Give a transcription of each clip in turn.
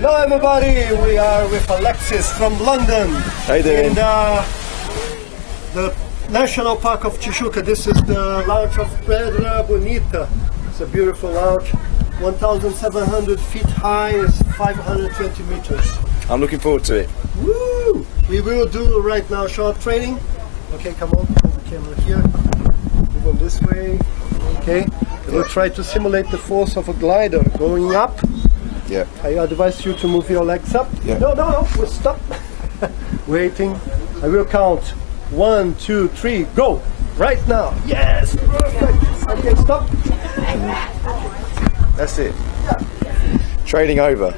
Hello everybody, we are with Alexis from London. How you doing? In the National Park of Tijuca. This is the launch of Bonita. It's a beautiful launch, 1,700 feet high, is 520 meters. I'm looking forward to it. Woo! We will do right now short training. Okay, come on, hold the camera here. Move on this way. Okay, we'll try to simulate the force of a glider going up. Yeah. I advise you to move your legs up. Yeah. No, we'll stop. Waiting. I will count. 1, 2, 3, go! Right now. Yes, perfect. Okay, stop. That's it. Training over.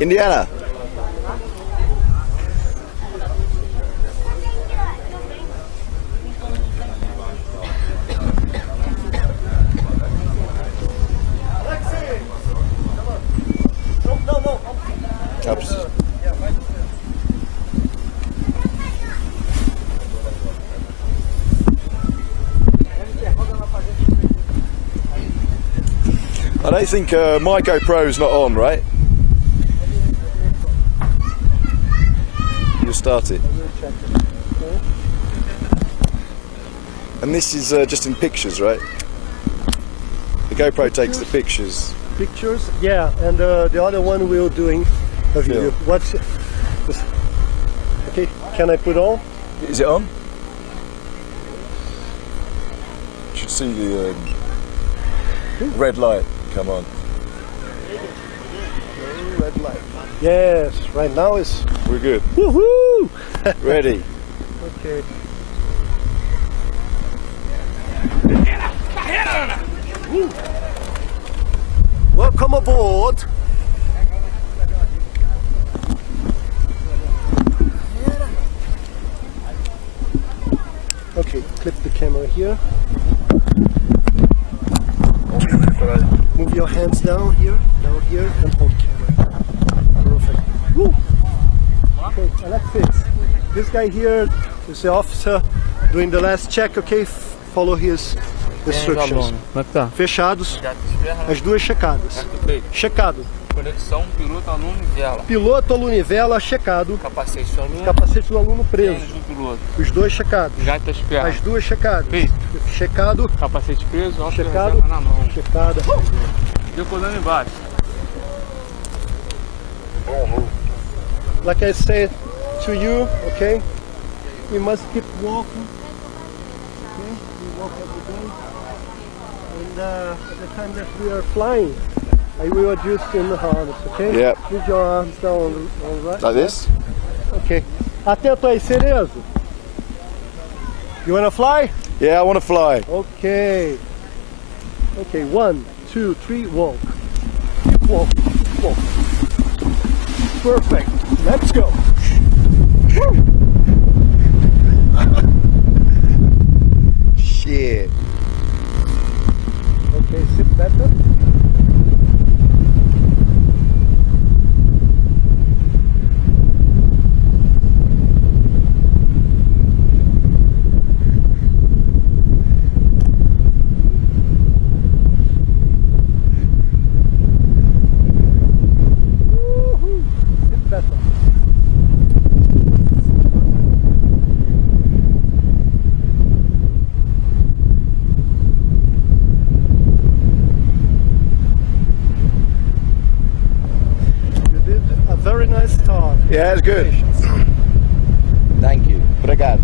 Indiana. No. Oops. I don't think my GoPro's not on, right? You'll start it. And this is just in pictures, right? The GoPro takes the pictures. Pictures, yeah, and the other one we're doing a video. Film. What's this? Okay, can I put on? Is it on? You should see the red light come on. Red light. Yes, right now is. We're good. Woohoo! Ready. Okay. Woo. Welcome aboard. Okay, clip the camera here. Move your hands down here, and hold camera. Perfect. Woo. Okay, Alexis. This guy here is the officer doing the last check, okay? Follow his instructions. Como é que tá? Fechados, as duas checadas. Checado. Conexão piloto-aluno e vela. Piloto, aluno e vela, checado. Capacete do aluno. Capacete do aluno preso. Tênis do piloto. Os dois checados. Gatas pernas. As duas checadas. Feito. Checado. Capacete preso, óculos Checado. reserva na mão. Checada. Decolando embaixo. Like I said to you, okay? We must keep walking. Okay? We walk every day. And at the time that we are flying, I will adjust in the harness, okay? Yep. Put your arms down on right. Like this? Okay. Atento aí, Cerezo. You wanna fly? Yeah, I want to fly. Okay. Okay, 1, 2, 3, walk. Walk, walk. Perfect. Let's go. Woo. Shit. Okay, sit better. Very nice start. Yeah, it's good. Thank you. Obrigado.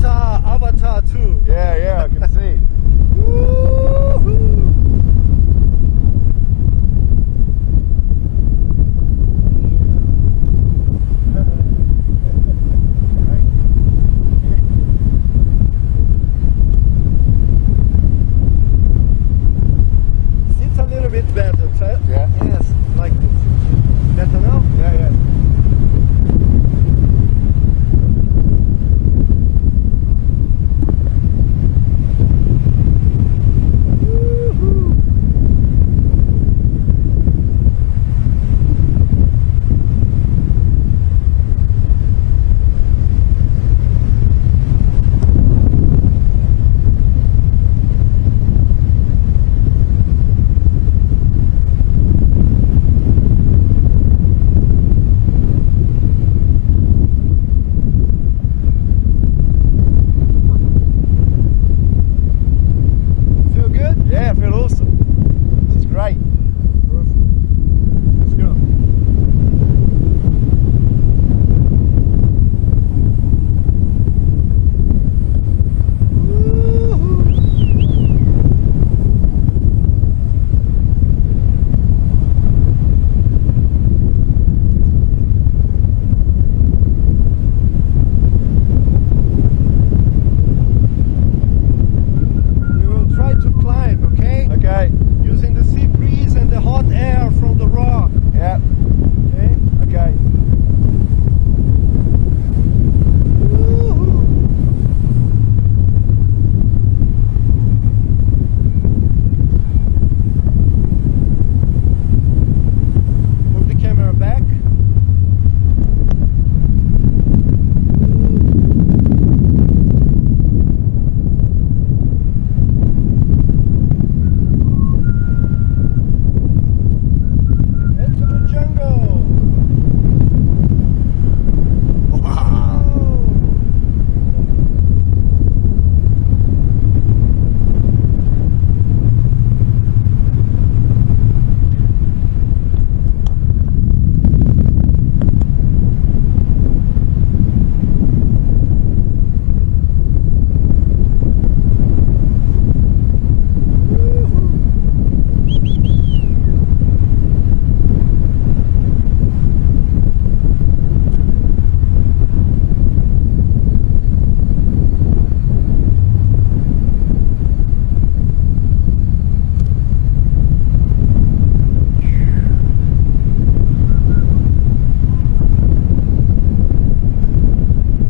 Avatar too. Yeah, I can see. Woo-hoo. It's a little bit better, Yeah. Yes, like this. Better now? Yeah. Feel good? Yeah, I feel awesome. This is great. Perfect. Let's go. We will try to climb, okay? Okay. Using the sea breeze and the hot air from the rock. Yeah. Okay? Okay. Woo-hoo. Move the camera back. Into the jungle. Wow.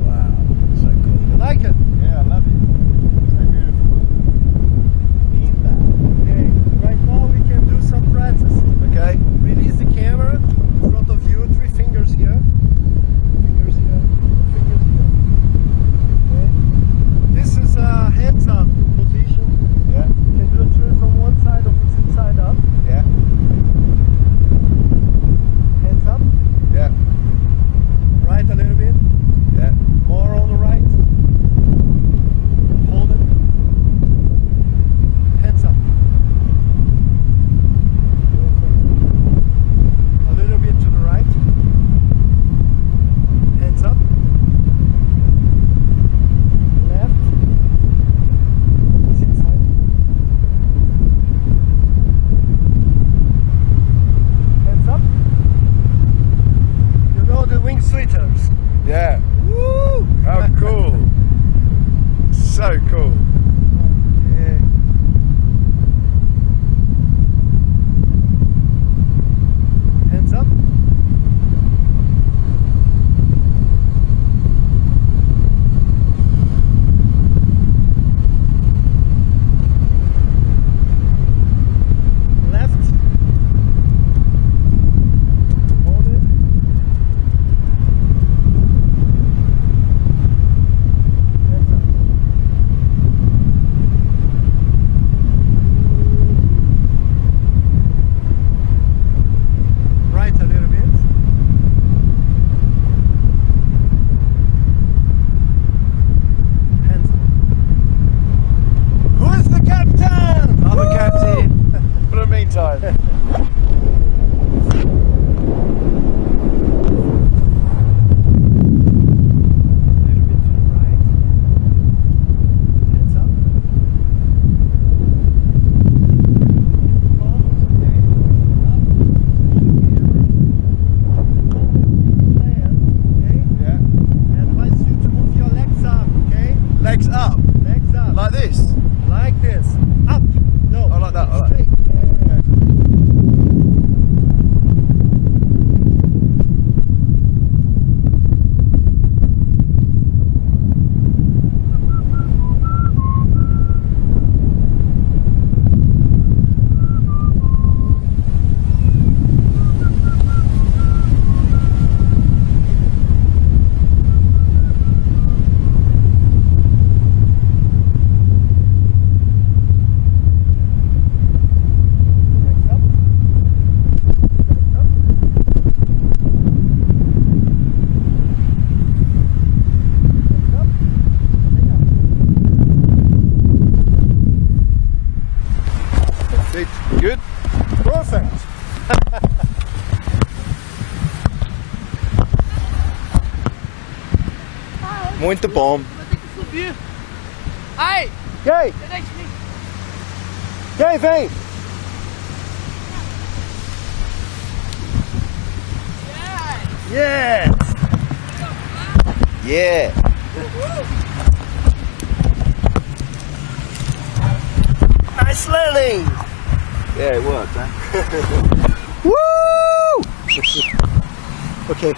Wow. So cool. You like it? Yeah, I love it. So beautiful. Okay. Right now we can do some practice. Okay. Release the camera in front of you. 3 fingers here. Fingers here. Fingers here. Okay. This is a hands up position. Yeah. You can do a turn from one side, opposite side up. Yeah. Hands up. Yeah. Right a little bit. Yeah. More on the right. Hold it. Hands up. A little bit to the right. Hands up. Left. Opposite side. Hands up. You know the wing sweaters. Yeah. Woo! How cool. So cool. Okay. Hands up. Left. Hold it. Hands up. Legs up. Legs up. Like this. Like this. Up. No. I like that. I like that. Straight. Good. Perfect. Muito bom. Vou ter que subir. Ai! Gay, Você deixa me... Gay, vem. Yes. Yeah. Nice landing. Yeah, it worked, huh? Woo! Okay.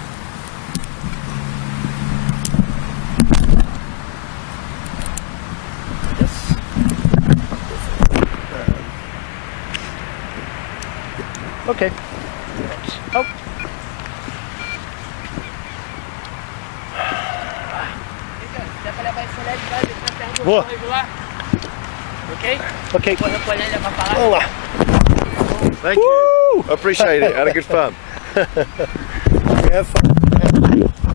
Yes. Okay. Oh. Dá pra levar esse LED lá, deixar a terra do Boa. correio lá. Ok? Okay. Vou recolher e levar pra lá. Vamos lá. Thank you. I appreciate it. Had a good fun. Have fun.